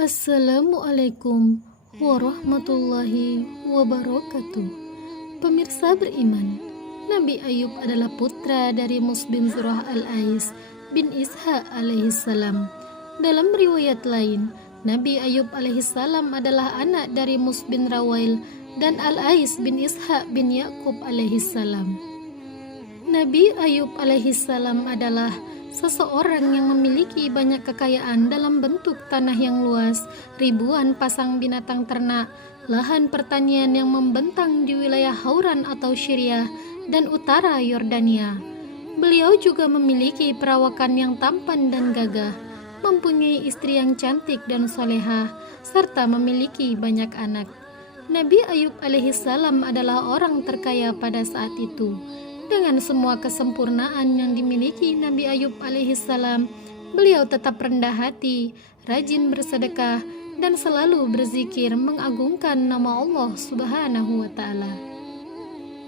Assalamualaikum warahmatullahi wabarakatuh. Pemirsa beriman, Nabi Ayub adalah putra dari Mus bin Zurah al-Ais bin Ishaq alaihissalam. Dalam riwayat lain, Nabi Ayub alaihissalam adalah anak dari Mus bin Rawail dan al-Ais bin Ishaq bin Yakub alaihissalam. Nabi Ayub alaihissalam adalah seseorang yang memiliki banyak kekayaan dalam bentuk tanah yang luas, ribuan pasang binatang ternak, lahan pertanian yang membentang di wilayah Hauran atau Syria dan utara Yordania. Beliau juga memiliki perawakan yang tampan dan gagah, mempunyai istri yang cantik dan solehah, serta memiliki banyak anak. Nabi Ayub alaihissalam adalah orang terkaya pada saat itu. Dengan semua kesempurnaan yang dimiliki Nabi Ayub alaihissalam, beliau tetap rendah hati, rajin bersedekah, dan selalu berzikir mengagungkan nama Allah Subhanahu wa Ta'ala.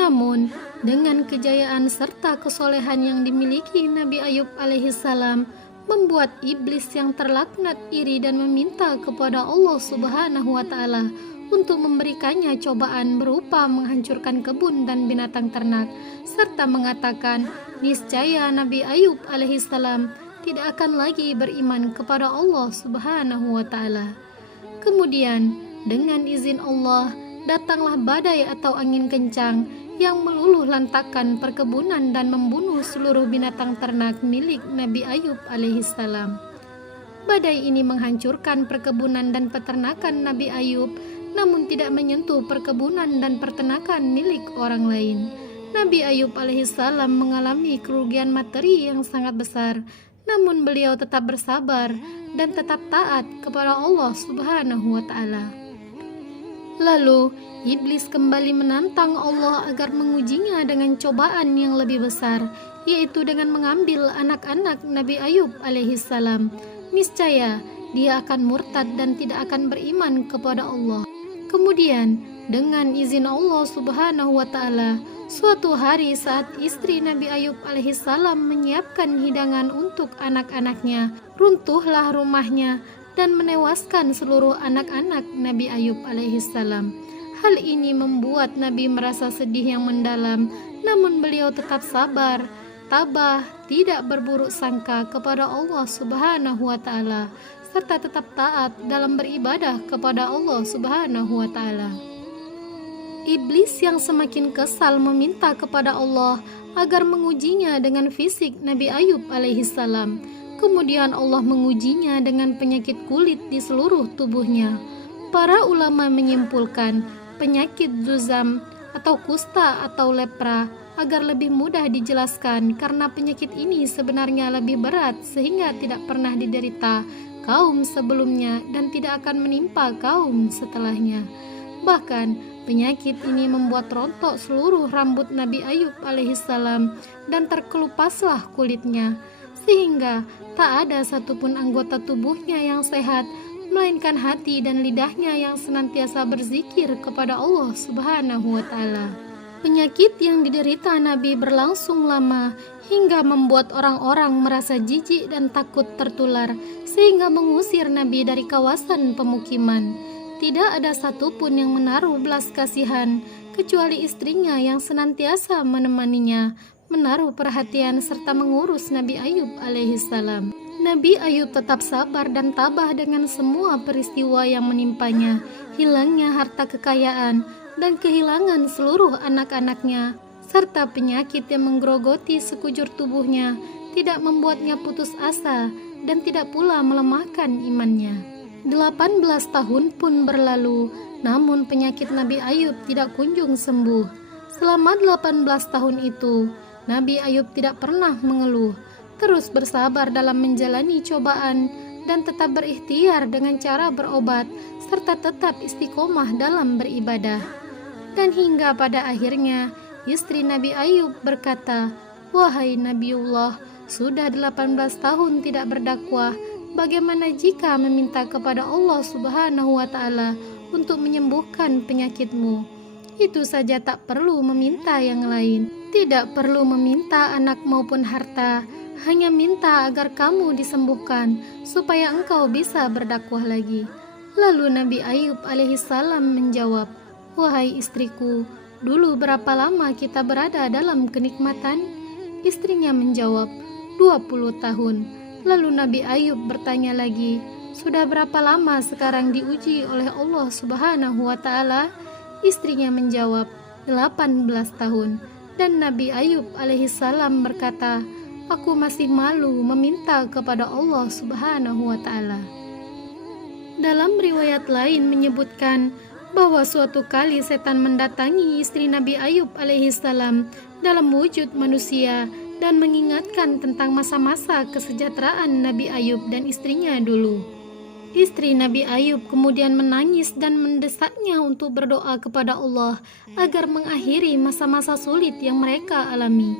Namun, dengan kejayaan serta kesolehan yang dimiliki Nabi Ayub alaihissalam, membuat iblis yang terlaknat iri dan meminta kepada Allah Subhanahu wa Ta'ala untuk memberikannya cobaan berupa menghancurkan kebun dan binatang ternak, serta mengatakan niscaya Nabi Ayub alaihissalam tidak akan lagi beriman kepada Allah Subhanahu wa Ta'ala. Kemudian dengan izin Allah datanglah badai atau angin kencang yang meluluh lantakkan perkebunan dan membunuh seluruh binatang ternak milik Nabi Ayub alaihissalam. Badai ini menghancurkan perkebunan dan peternakan Nabi Ayub, namun tidak menyentuh perkebunan dan peternakan milik orang lain. Nabi Ayub alaihissalam mengalami kerugian materi yang sangat besar, namun beliau tetap bersabar dan tetap taat kepada Allah Subhanahu wa Ta'ala. Lalu iblis kembali menantang Allah agar mengujinya dengan cobaan yang lebih besar, yaitu dengan mengambil anak-anak Nabi Ayub alaihissalam. Niscaya dia akan murtad dan tidak akan beriman kepada Allah. Kemudian dengan izin Allah Subhanahu wa Ta'ala, suatu hari saat istri Nabi Ayub alaihissalam menyiapkan hidangan untuk anak-anaknya, runtuhlah rumahnya dan menewaskan seluruh anak-anak Nabi Ayub alaihissalam. Hal ini membuat Nabi merasa sedih yang mendalam, namun beliau tetap sabar, tabah, tidak berburuk sangka kepada Allah Subhanahu wa Ta'ala, serta tetap taat dalam beribadah kepada Allah Subhanahu wa Ta'ala. Iblis yang semakin kesal meminta kepada Allah agar mengujinya dengan fisik Nabi Ayub alaihissalam. Kemudian Allah mengujinya dengan penyakit kulit di seluruh tubuhnya. Para ulama menyimpulkan penyakit zuzam atau kusta atau lepra agar lebih mudah dijelaskan, karena penyakit ini sebenarnya lebih berat sehingga tidak pernah diderita kaum sebelumnya dan tidak akan menimpa kaum setelahnya. Bahkan penyakit ini membuat rontok seluruh rambut Nabi Ayub alaihissalam dan terkelupaslah kulitnya, sehingga tak ada satupun anggota tubuhnya yang sehat, melainkan hati dan lidahnya yang senantiasa berzikir kepada Allah Subhanahu wa Ta'ala. Penyakit yang diderita Nabi berlangsung lama hingga membuat orang-orang merasa jijik dan takut tertular, sehingga mengusir Nabi dari kawasan pemukiman. Tidak ada satupun yang menaruh belas kasihan kecuali istrinya yang senantiasa menemaninya, menaruh perhatian serta mengurus Nabi Ayub alaihissalam. Nabi Ayub tetap sabar dan tabah dengan semua peristiwa yang menimpanya, hilangnya harta kekayaan dan kehilangan seluruh anak-anaknya, serta penyakit yang menggerogoti sekujur tubuhnya tidak membuatnya putus asa dan tidak pula melemahkan imannya. 18 tahun pun berlalu, namun penyakit Nabi Ayub tidak kunjung sembuh. Selama 18 tahun itu, Nabi Ayub tidak pernah mengeluh, terus bersabar dalam menjalani cobaan dan tetap berikhtiar dengan cara berobat, serta tetap istiqomah dalam beribadah. Dan hingga pada akhirnya istri Nabi Ayub berkata, "Wahai Nabiullah, sudah 18 tahun tidak berdakwah, bagaimana jika meminta kepada Allah Subhanahu wa Ta'ala untuk menyembuhkan penyakitmu? Itu saja tak perlu meminta yang lain, tidak perlu meminta anak maupun harta, hanya minta agar kamu disembuhkan supaya engkau bisa berdakwah lagi. Lalu Nabi Ayub alaihissalam menjawab, wahai istriku, dulu berapa lama kita berada dalam kenikmatan? Istrinya menjawab, 20 tahun. Lalu Nabi Ayub bertanya lagi, sudah berapa lama sekarang diuji oleh Allah Subhanahu wa Ta'ala? Istrinya menjawab, 18 tahun. Dan Nabi Ayub alaihissalam berkata, aku masih malu meminta kepada Allah Subhanahu wa Ta'ala. Dalam riwayat lain menyebutkan bahwa suatu kali setan mendatangi istri Nabi Ayub alaihissalam dalam wujud manusia dan mengingatkan tentang masa-masa kesejahteraan Nabi Ayub dan istrinya dulu. Istri Nabi Ayub kemudian menangis dan mendesaknya untuk berdoa kepada Allah agar mengakhiri masa-masa sulit yang mereka alami.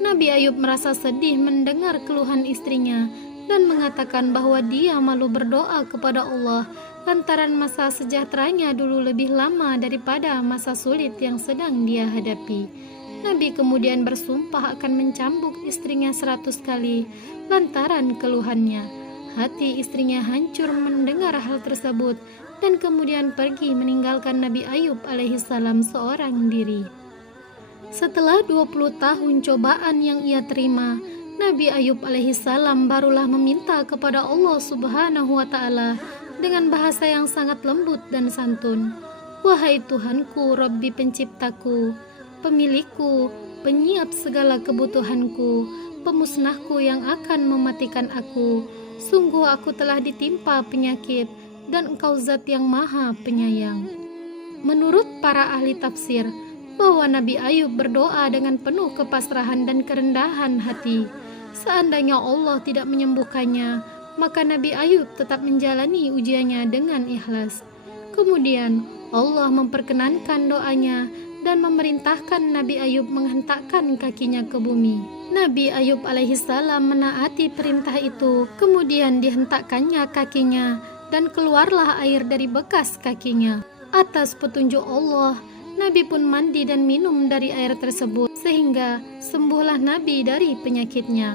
Nabi Ayub merasa sedih mendengar keluhan istrinya dan mengatakan bahwa dia malu berdoa kepada Allah lantaran masa sejahteranya dulu lebih lama daripada masa sulit yang sedang dia hadapi. Nabi kemudian bersumpah akan mencambuk istrinya 100 kali lantaran keluhannya. Hati istrinya hancur mendengar hal tersebut dan kemudian pergi meninggalkan Nabi Ayub alaihissalam seorang diri. Setelah 20 tahun cobaan yang ia terima, Nabi Ayub alaihissalam barulah meminta kepada Allah Subhanahu wa Ta'ala dengan bahasa yang sangat lembut dan santun. Wahai Tuhanku, Rabbi penciptaku, pemilikku, penyiap segala kebutuhanku, pemusnahku yang akan mematikan aku. Sungguh aku telah ditimpa penyakit dan Engkau zat yang maha penyayang. Menurut para ahli tafsir, bahwa Nabi Ayub berdoa dengan penuh kepasrahan dan kerendahan hati. Seandainya Allah tidak menyembuhkannya, maka Nabi Ayub tetap menjalani ujiannya dengan ikhlas. Kemudian Allah memperkenankan doanya dan memerintahkan Nabi Ayub menghentakkan kakinya ke bumi. Nabi Ayub alaihissalam menaati perintah itu, kemudian dihentakkannya kakinya dan keluarlah air dari bekas kakinya. Atas petunjuk Allah, Nabi pun mandi dan minum dari air tersebut sehingga sembuhlah Nabi dari penyakitnya.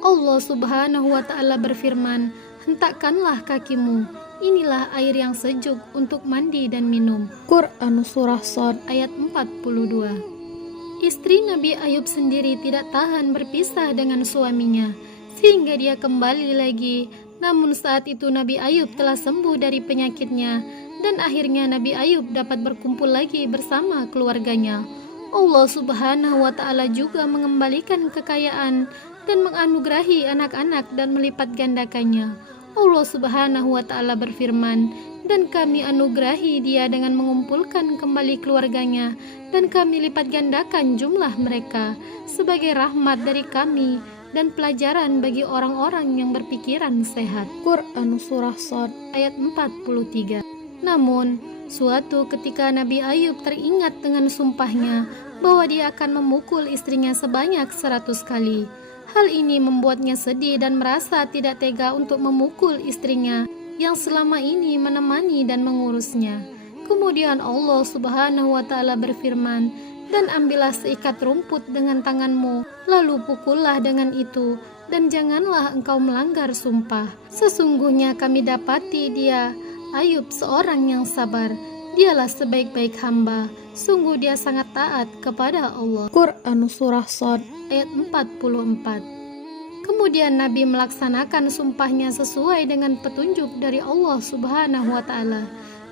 Allah Subhanahu wa Ta'ala berfirman, hentakkanlah kakimu, inilah air yang sejuk untuk mandi dan minum. Quran Surah Shad ayat 42. Istri Nabi Ayub sendiri tidak tahan berpisah dengan suaminya, sehingga dia kembali lagi. Namun saat itu Nabi Ayub telah sembuh dari penyakitnya, dan akhirnya Nabi Ayub dapat berkumpul lagi bersama keluarganya. Allah Subhanahu wa Ta'ala juga mengembalikan kekayaan dan menganugerahi anak-anak dan melipat gandakannya. Allah Subhanahu wa Ta'ala berfirman, dan kami anugerahi dia dengan mengumpulkan kembali keluarganya, dan kami lipat gandakan jumlah mereka sebagai rahmat dari kami dan pelajaran bagi orang-orang yang berpikiran sehat. Quran Surah Shad ayat 43. Namun, suatu ketika Nabi Ayub teringat dengan sumpahnya bahwa dia akan memukul istrinya sebanyak 100 kali. Hal ini membuatnya sedih dan merasa tidak tega untuk memukul istrinya yang selama ini menemani dan mengurusnya. Kemudian Allah Subhanahu wa Ta'ala berfirman, dan ambillah seikat rumput dengan tanganmu, lalu pukullah dengan itu, dan janganlah engkau melanggar sumpah. Sesungguhnya kami dapati dia, Ayub, seorang yang sabar. Dialah sebaik-baik hamba. Sungguh dia sangat taat kepada Allah. Quran Surah Shad ayat 44. Kemudian Nabi melaksanakan sumpahnya sesuai dengan petunjuk dari Allah Subhanahu wa Ta'ala.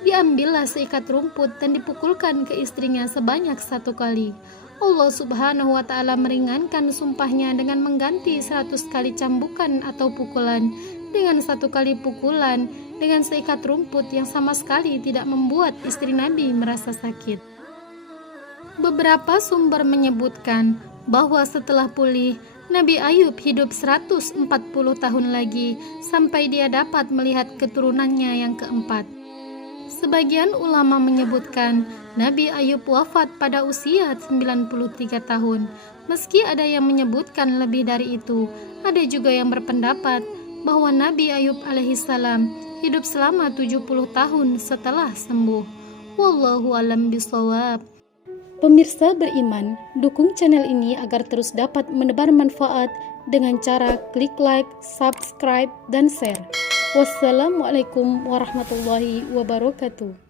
Diambillah seikat rumput dan dipukulkan ke istrinya sebanyak 1 kali. Allah Subhanahu wa Ta'ala meringankan sumpahnya dengan mengganti 100 kali cambukan atau pukulan dengan 1 kali pukulan dengan seikat rumput yang sama sekali tidak membuat istri Nabi merasa sakit. Beberapa sumber menyebutkan bahwa setelah pulih, Nabi Ayub hidup 140 tahun lagi sampai dia dapat melihat keturunannya yang keempat. Sebagian ulama menyebutkan Nabi Ayub wafat pada usia 93 tahun. Meski ada yang menyebutkan lebih dari itu, ada juga yang berpendapat bahwa Nabi Ayub alaihissalam hidup selama 70 tahun setelah sembuh. Wallahu a'lam bishawab. Pemirsa beriman, dukung channel ini agar terus dapat menebar manfaat dengan cara klik like, subscribe, dan share. Wassalamualaikum warahmatullahi wabarakatuh.